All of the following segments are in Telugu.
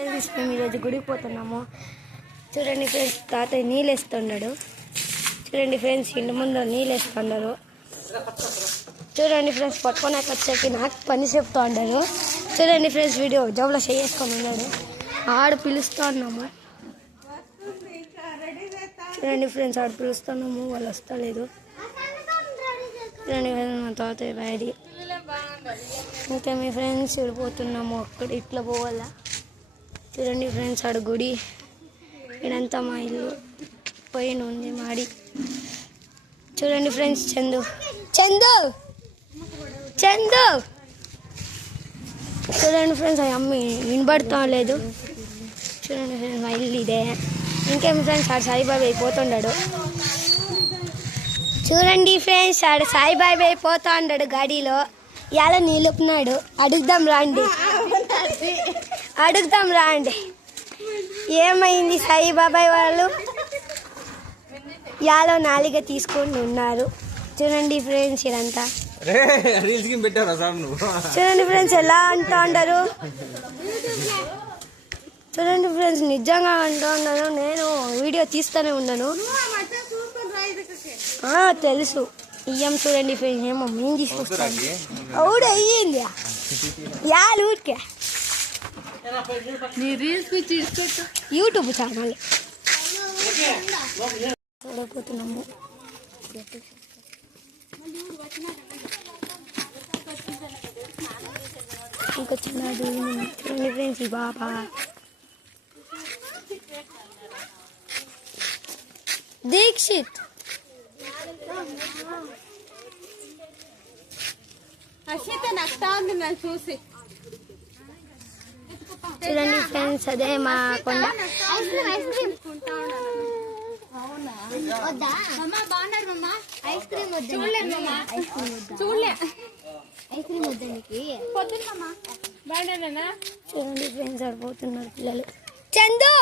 మేము ఈరోజు గుడికి పోతున్నాము. చూడండి ఫ్రెండ్స్, తాతయ్య నీళ్ళు వేస్తున్నాడు. చూడండి ఫ్రెండ్స్, ఇంటి ముందు నీళ్ళు వేస్తున్నారు. చూడండి ఫ్రెండ్స్, పట్టుకొని వచ్చాక నాకు పని చెప్తా ఉన్నాడు. చూడండి ఫ్రెండ్స్, వీడియో జోబులో చేసుకొని ఉన్నాడు. ఆడు పిలుస్తూ ఉన్నాము. చూడండి ఫ్రెండ్స్, ఆడు పిలుస్తున్నాము, వాళ్ళు వస్తలేదు. చూడండి మా తాతయ్య రెడీ. ఇంకా మీ ఫ్రెండ్స్ వెళ్ళిపోతున్నాము. అక్కడ ఇట్లా పోవాలా. చూడండి ఫ్రెండ్స్, ఆడు గుడి. ఇదంతా మా ఇల్లు పైన ఉంది మాడి. చూడండి ఫ్రెండ్స్, చందు చందు చందు చూడండి ఫ్రెండ్స్, ఆ అమ్మి వినబడతా లేదు. చూడండి ఫ్రెండ్స్, మా ఇల్లు ఇదే. ఇంకేం ఫ్రెండ్స్, ఆడు సాయిబాబా అయిపోతున్నాడు. చూడండి ఫ్రెండ్స్, ఆడు సాయిబాబా అయిపోతా ఉన్నాడు గాడిలో. ఇలా నిలుపున్నాడు. అడుగుదాం రాండి ఏమైంది సాయిబాబాయ్ వాళ్ళు యాలో నాలిగా తీసుకొని ఉన్నారు. చూడండి ఫ్రెండ్స్, ఇదంతా చూడండి ఫ్రెండ్స్, ఎలా అంటూ ఉండరు. చూడండి ఫ్రెండ్స్, నిజంగా అంటూ ఉండరు. నేను వీడియో తీస్తూనే ఉన్నాను. తెలుసు ఇయ్యం. చూడండి ఫ్రెండ్స్, ఏమో మేము తీసుకొస్తాను. అవుడు అయ్యింది యాలు ఊరికే యూట్యూబ్ ఛానల్ చూడకపోతున్నాము. ఇంకొచ్చినాడు. చూడండి ఫ్రెండ్స్, ఈ బాబా దీక్షిత్. చూడండి ఫ్రెండ్స్, అదే మా కొండ. చూడండి ఫ్రెండ్స్, ఆడిపోతున్నారు పిల్లలు. చందు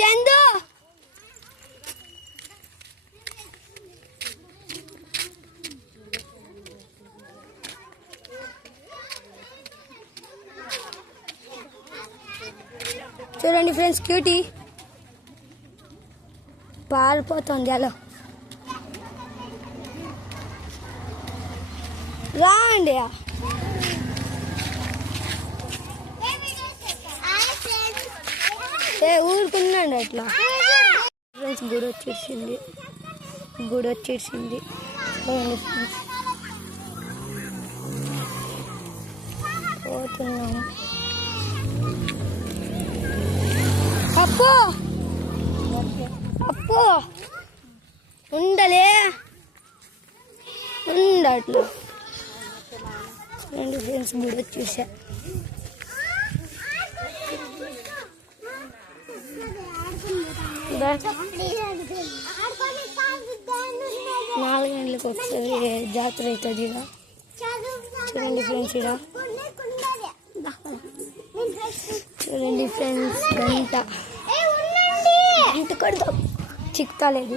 చందు చూడండి ఫ్రెండ్స్, క్యూటీ పారిపోతుంది. అలా రాండి. ఊరుకున్నాండి అట్లా. ఫ్రెండ్స్, గుడి వచ్చేసింది. చూడండి ఫ్రెండ్స్, పోతున్నాము. అప్పు ఉండలే ఉండట్లా. చూడండి ఫ్రెండ్స్, గుడి వచ్చేసా. నాలుగు గంటలకు ఒకసారి జాతర అవుతుంది ఇక్కడ. చూడండి ఫ్రెండ్స్, ఇక్కడ చూడండి ఫ్రెండ్స్, గంట కొడతాం. చిక్తాలేదు.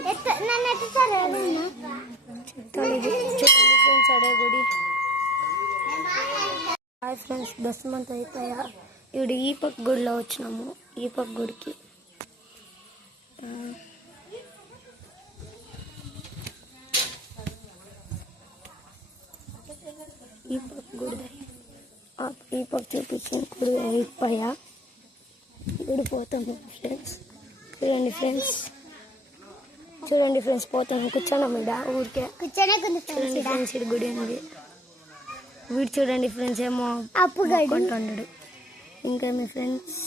చూడండి ఫ్రెండ్స్, అడే గుడి. హాయ్ ఫ్రెండ్స్, దశమంత అయిపోయా. ఇప్పుడు ఈ పక్క గుడిలో వచ్చినాము. ఈ పక్క గుడికి ఈ పక్క చూపించిన గుడి అయిపోయా. గుడి పోతాము ఫ్రెండ్స్. చూడండి ఫ్రెండ్స్, పోతాను. కూర్చోను మీద ఊరికే చూడండి ఫ్రెండ్స్, ఇది గుడి ఉంది. వీడు చూడండి ఫ్రెండ్స్, ఏమో అప్పు కొంటున్నాడు. ఇంకా మీ ఫ్రెండ్స్